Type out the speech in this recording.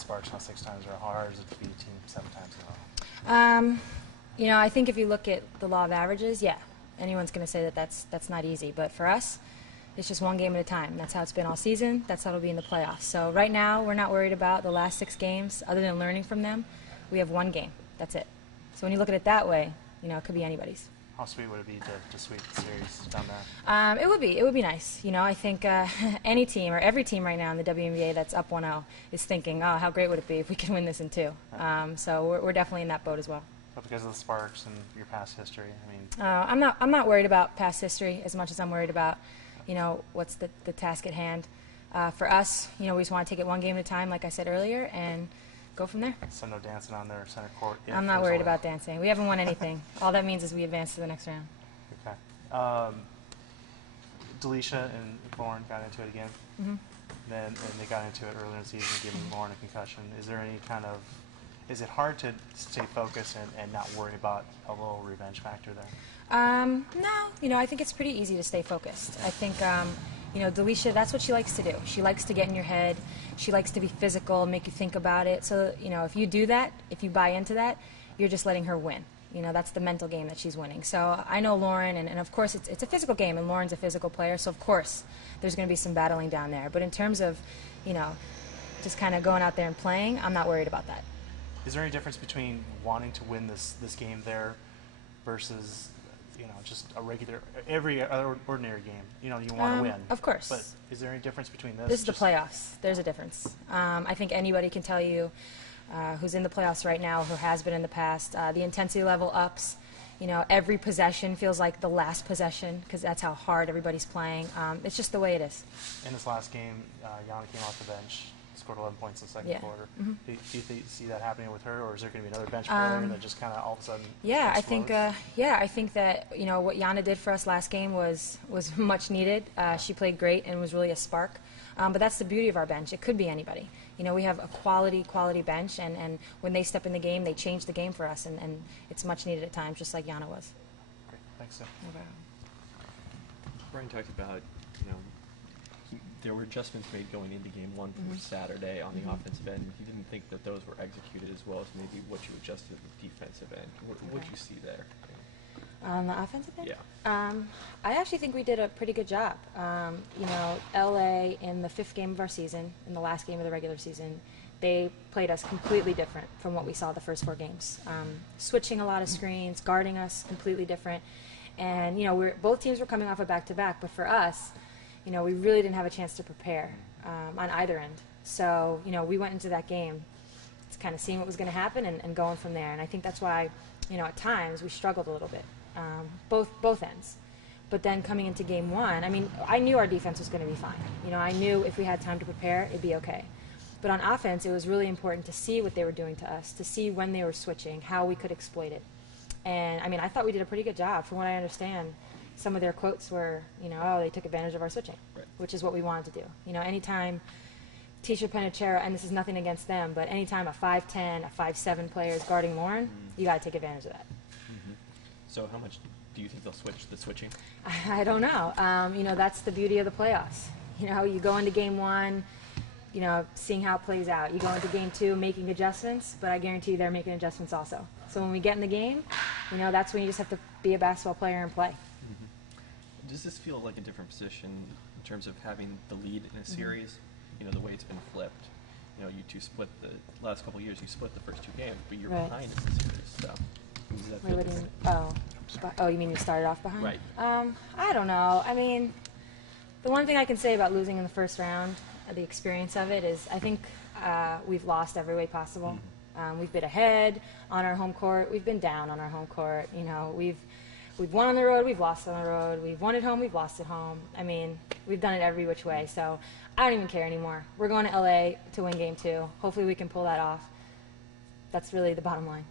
Sparks now 6 times in a row? How hard is it to beat a team 7 times in a row? You know, I think if you look at the law of averages, yeah, anyone's going to say that that's not easy. But for us, it's just one game at a time. That's how it's been all season. That's how it'll be in the playoffs. So right now, we're not worried about the last 6 games. Other than learning from them, we have one game. That's it. So when you look at it that way, you know, it could be anybody's. How sweet would it be to sweep the series down there? It would be nice. You know, I think any team or every team right now in the WNBA that's up 1-0 is thinking, oh, how great would it be if we can win this in 2. So we're definitely in that boat as well. But because of the Sparks and your past history, I mean, I'm not worried about past history as much as I'm worried about, you know, what's the task at hand. For us, you know, we just want to take it one game at a time, like I said earlier, and go from there. So no dancing on their center court. I'm not worried about dancing. We haven't won anything. All that means is we advance to the next round. Okay. DeLisha and Lauren got into it again. Mm-hmm. And they got into it earlier in the season, giving Lauren a concussion. Is there any kind of, is it hard to stay focused and not worry about a little revenge factor there? No. You know, I think it's pretty easy to stay focused. I think, you know, DeLisha, that's what she likes to do. She likes to get in your head. She likes to be physical, make you think about it. So, you know, if you do that, if you buy into that, you're just letting her win. You know, that's the mental game that she's winning. So I know Lauren, and of course it's a physical game, and Lauren's a physical player, so of course there's going to be some battling down there. But in terms of, you know, just kind of going out there and playing, I'm not worried about that. Is there any difference between wanting to win this game there versus, you know, just a regular, every other ordinary game? You know, you want to win. Of course. But is there any difference between this? This is the playoffs. There's a difference. I think anybody can tell you who's in the playoffs right now, who has been in the past, the intensity level ups. You know, every possession feels like the last possession because that's how hard everybody's playing. It's just the way it is. In this last game, Yana came off the bench, scored 11 points in the second quarter. Mm-hmm. Do you see that happening with her, or is there going to be another bench player that just kind of all of a sudden Yeah, explodes? I think that, you know, what Yana did for us last game was much needed. She played great and was really a spark. But that's the beauty of our bench. It could be anybody. You know, we have a quality bench, and when they step in the game, they change the game for us, and it's much needed at times, just like Yana was. Great. Thanks, Sue. Okay. Brian talked about, you know, there were adjustments made going into Game 1 for Saturday on the offensive end. He didn't think that those were executed as well as maybe what you adjusted with the defensive end. What did you see there? On the offensive end? Yeah. I actually think we did a pretty good job. You know, LA in the 5th game of our season, in the last game of the regular season, they played us completely different from what we saw the first 4 games. Switching a lot of screens, guarding us completely different. And, you know, both teams were coming off a back-to-back, but for us, you know, we really didn't have a chance to prepare on either end. So, you know, we went into that game kind of seeing what was going to happen and going from there. And I think that's why, you know, at times we struggled a little bit, both ends. But then coming into Game 1, I mean, I knew our defense was going to be fine. You know, I knew if we had time to prepare, it'd be okay. But on offense, it was really important to see what they were doing to us, to see when they were switching, how we could exploit it. And, I mean, I thought we did a pretty good job. From what I understand, some of their quotes were, you know, oh, they took advantage of our switching, right, which is what we wanted to do. You know, anytime Tisha Penachera, and this is nothing against them, but anytime a 5'10", a 5'7" player is guarding Lauren, you got to take advantage of that. So how much do you think they'll switch the switching? I don't know. You know, that's the beauty of the playoffs. You know, you go into Game 1, you know, seeing how it plays out. You go into Game 2 making adjustments, but I guarantee you they're making adjustments also. So when we get in the game, you know, that's when you just have to be a basketball player and play. Does this feel like a different position in terms of having the lead in a series? You know, the way it's been flipped. You know, you two split the last couple of years. You split the first 2 games, but you're behind in the series. So, does that feel different? Oh, you mean you started off behind? Right. I don't know. I mean, the one thing I can say about losing in the first round, the experience of it, is I think we've lost every way possible. We've been ahead on our home court. We've been down on our home court. You know, we've won on the road. We've lost on the road. We've won at home. We've lost at home. I mean, we've done it every which way. So I don't even care anymore. We're going to LA to win Game 2. Hopefully we can pull that off. That's really the bottom line.